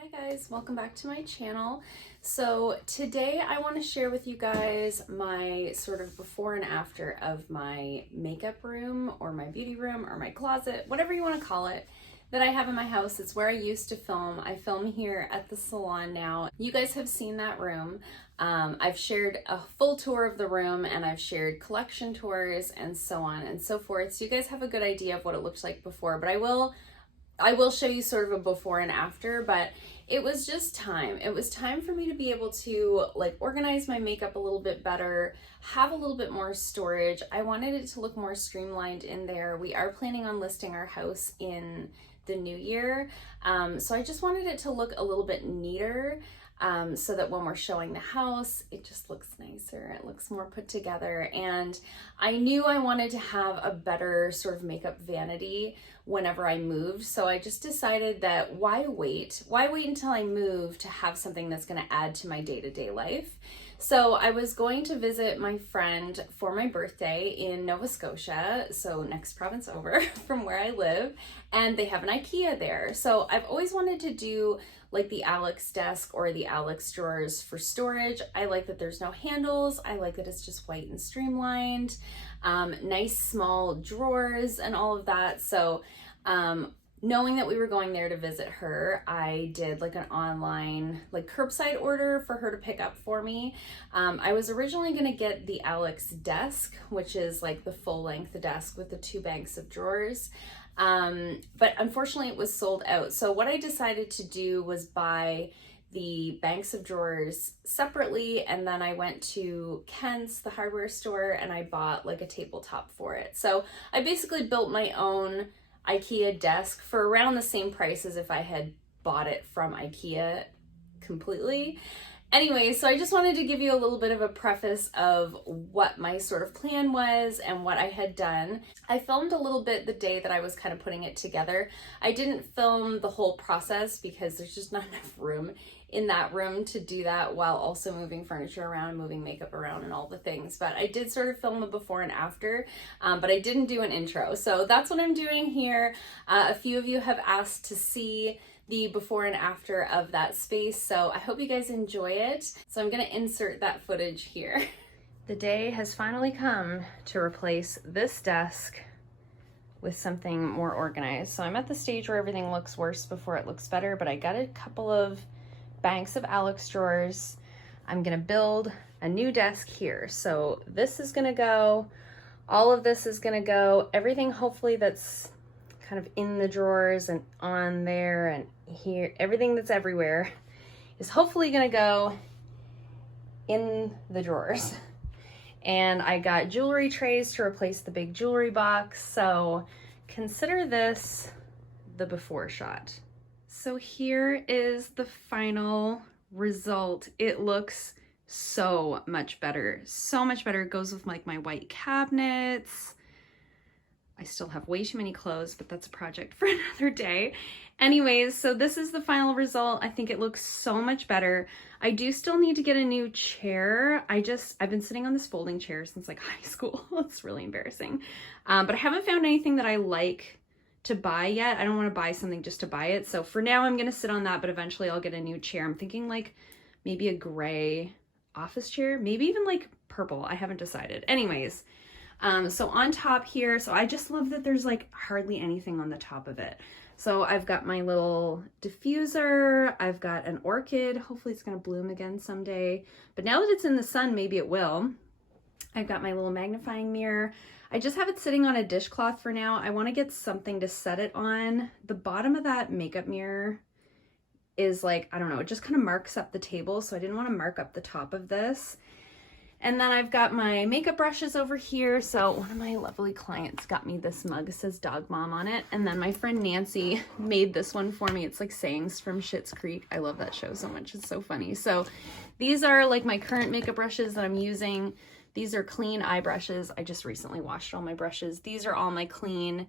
Hi guys, welcome back to my channel. So today I want to share with you guys my sort of before and after of my makeup room or my beauty room or my closet, whatever you want to call it, that I have in my house. It's where I used to film. I film here at the salon now. You guys have seen that room. I've shared a full tour of the room and I've shared collection tours and so on and so forth. So you guys have a good idea of what it looked like before, but I will show you sort of a before and after, but it was just time. It was time for me to be able to like organize my makeup a little bit better, have a little bit more storage. I wanted it to look more streamlined in there. We are planning on listing our house in the new year. So I just wanted it to look a little bit neater. So that when we're showing the house, it just looks nicer, it looks more put together. And I knew I wanted to have a better sort of makeup vanity whenever I moved. So I just decided that why wait until I move to have something that's gonna add to my day-to-day life. So I was going to visit my friend for my birthday in Nova Scotia, so next province over from where I live, and they have an IKEA there. So I've always wanted to do like the Alex desk or the Alex drawers for storage. I like that there's no handles. I like that it's just white and streamlined, nice small drawers and all of that. So knowing that we were going there to visit her, I did like an online like curbside order for her to pick up for me. I was originally gonna get the Alex desk, which is like the full length desk with the 2 banks of drawers. But unfortunately it was sold out. So what I decided to do was buy the banks of drawers separately, and then I went to Kent's, the hardware store, and I bought like a tabletop for it. So I basically built my own IKEA desk for around the same price as if I had bought it from IKEA completely. Anyway, so I just wanted to give you a little bit of a preface of what my sort of plan was and what I had done. I filmed a little bit the day that I was kind of putting it together. I didn't film the whole process because there's just not enough room in that room to do that while also moving furniture around, moving makeup around and all the things. But I did sort of film a before and after, but I didn't do an intro. So that's what I'm doing here. A few of you have asked to see the before and after of that space, so I hope you guys enjoy it. So I'm gonna insert that footage here. The day has finally come to replace this desk with something more organized. So I'm at the stage where everything looks worse before it looks better, but I got a couple of banks of Alex drawers. I'm gonna build a new desk here. So this is gonna go, all of this is gonna go, everything hopefully that's kind of in the drawers and on there and here, everything that's everywhere is hopefully gonna go in the drawers. And I got jewelry trays to replace the big jewelry box. So consider this the before shot. So here is the final result. It looks so much better, so much better. It goes with like my white cabinets. I still have way too many clothes, but that's a project for another day. Anyways, so this is the final result. I think it looks so much better. I do still need to get a new chair. I've been sitting on this folding chair since like high school. It's really embarrassing. But I haven't found anything that I like to buy yet. I don't want to buy something just to buy it. So for now I'm going to sit on that, but eventually I'll get a new chair. I'm thinking like maybe a gray office chair, maybe even like purple. I haven't decided. Anyways, so on top here, so I just love that there's like hardly anything on the top of it. So I've got my little diffuser, I've got an orchid, hopefully it's gonna bloom again someday, but now that it's in the sun, maybe it will. I've got my little magnifying mirror. I just have it sitting on a dishcloth for now. I wanna get something to set it on. The bottom of that makeup mirror is like, I don't know, it just kind of marks up the table, so I didn't wanna mark up the top of this. And then I've got my makeup brushes over here. So one of my lovely clients got me this mug. It says Dog Mom on it. And then my friend Nancy made this one for me. It's like sayings from Schitt's Creek. I love that show so much. It's so funny. So these are like my current makeup brushes that I'm using. These are clean eye brushes. I just recently washed all my brushes. These are all my clean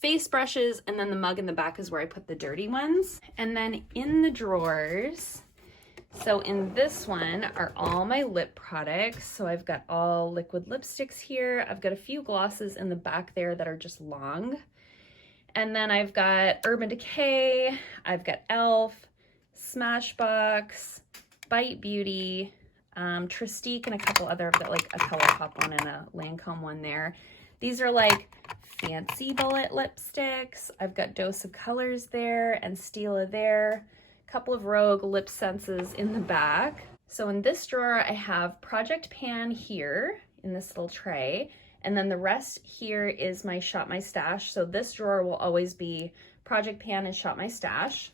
face brushes. And then the mug in the back is where I put the dirty ones. And then in the drawers, so in this one are all my lip products. So I've got all liquid lipsticks here. I've got a few glosses in the back there that are just long. And then I've got Urban Decay, I've got e.l.f., Smashbox, Bite Beauty, Tristique, and a couple other. I've got like a ColourPop one and a Lancome one there. These are like fancy bullet lipsticks. I've got Dose of Colors there and Stila there. A couple of Rogue lip senses in the back. So in this drawer, I have Project Pan here in this little tray. And then the rest here is my Shop My Stash. So this drawer will always be Project Pan and Shop My Stash.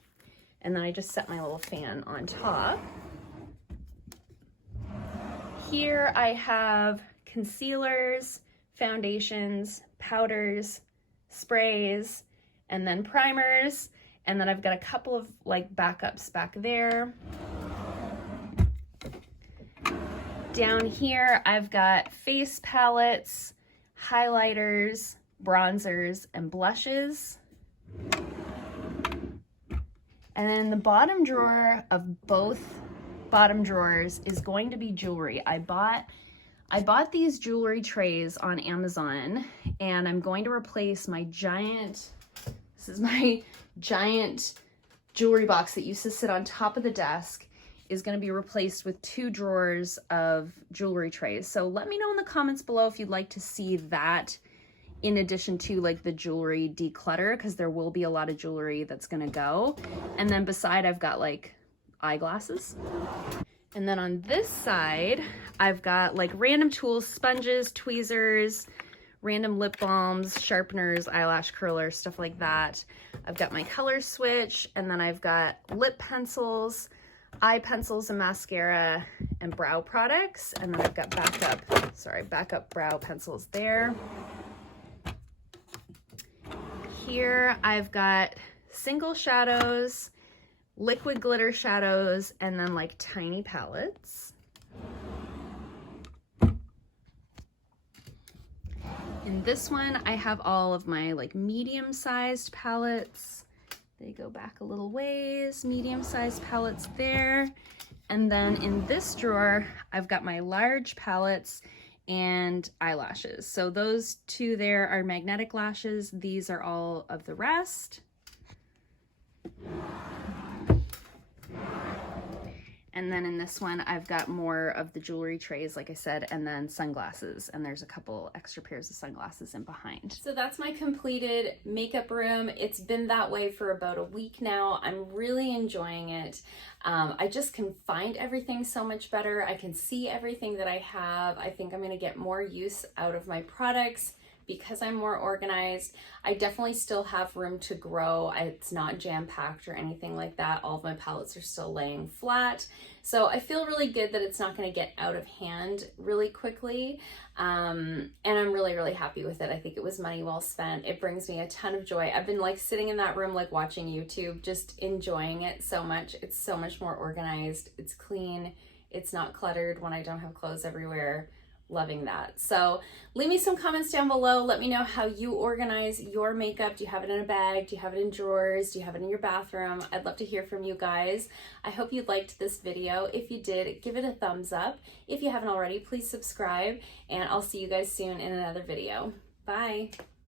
And then I just set my little fan on top. Here I have concealers, foundations, powders, sprays, and then primers. And then I've got a couple of like backups back there. Down here, I've got face palettes, highlighters, bronzers, and blushes. And then the bottom drawer of both bottom drawers is going to be jewelry. I bought these jewelry trays on Amazon, and I'm going to replace my giant, this is my giant jewelry box that used to sit on top of the desk, is going to be replaced with 2 drawers of jewelry trays. So let me know in the comments below if you'd like to see that in addition to like the jewelry declutter, because there will be a lot of jewelry that's going to go. And then beside, I've got like eyeglasses. And then on this side, I've got like random tools, sponges, tweezers, random lip balms, sharpeners, eyelash curlers, stuff like that. I've got my color switch, and then I've got lip pencils, eye pencils and mascara, and brow products. And then I've got backup brow pencils there. Here I've got single shadows, liquid glitter shadows, and then like tiny palettes. In this one, I have all of my like medium-sized palettes. They go back a little ways, medium-sized palettes there. And then in this drawer, I've got my large palettes and eyelashes. So those 2 there are magnetic lashes. These are all of the rest. And then in this one, I've got more of the jewelry trays, like I said, and then sunglasses. And there's a couple extra pairs of sunglasses in behind. So that's my completed makeup room. It's been that way for about a week now. I'm really enjoying it. I just can find everything so much better. I can see everything that I have. I think I'm gonna get more use out of my products because I'm more organized. I definitely still have room to grow. It's not jam-packed or anything like that. All of my palettes are still laying flat. So I feel really good that it's not gonna get out of hand really quickly. And I'm really, really happy with it. I think it was money well spent. It brings me a ton of joy. I've been like sitting in that room, like watching YouTube, just enjoying it so much. It's so much more organized. It's clean. It's not cluttered when I don't have clothes everywhere. Loving that. So leave me some comments down below. Let me know how you organize your makeup. Do you have it in a bag? Do you have it in drawers? Do you have it in your bathroom? I'd love to hear from you guys. I hope you liked this video. If you did, give it a thumbs up. If you haven't already, please subscribe, and I'll see you guys soon in another video. Bye.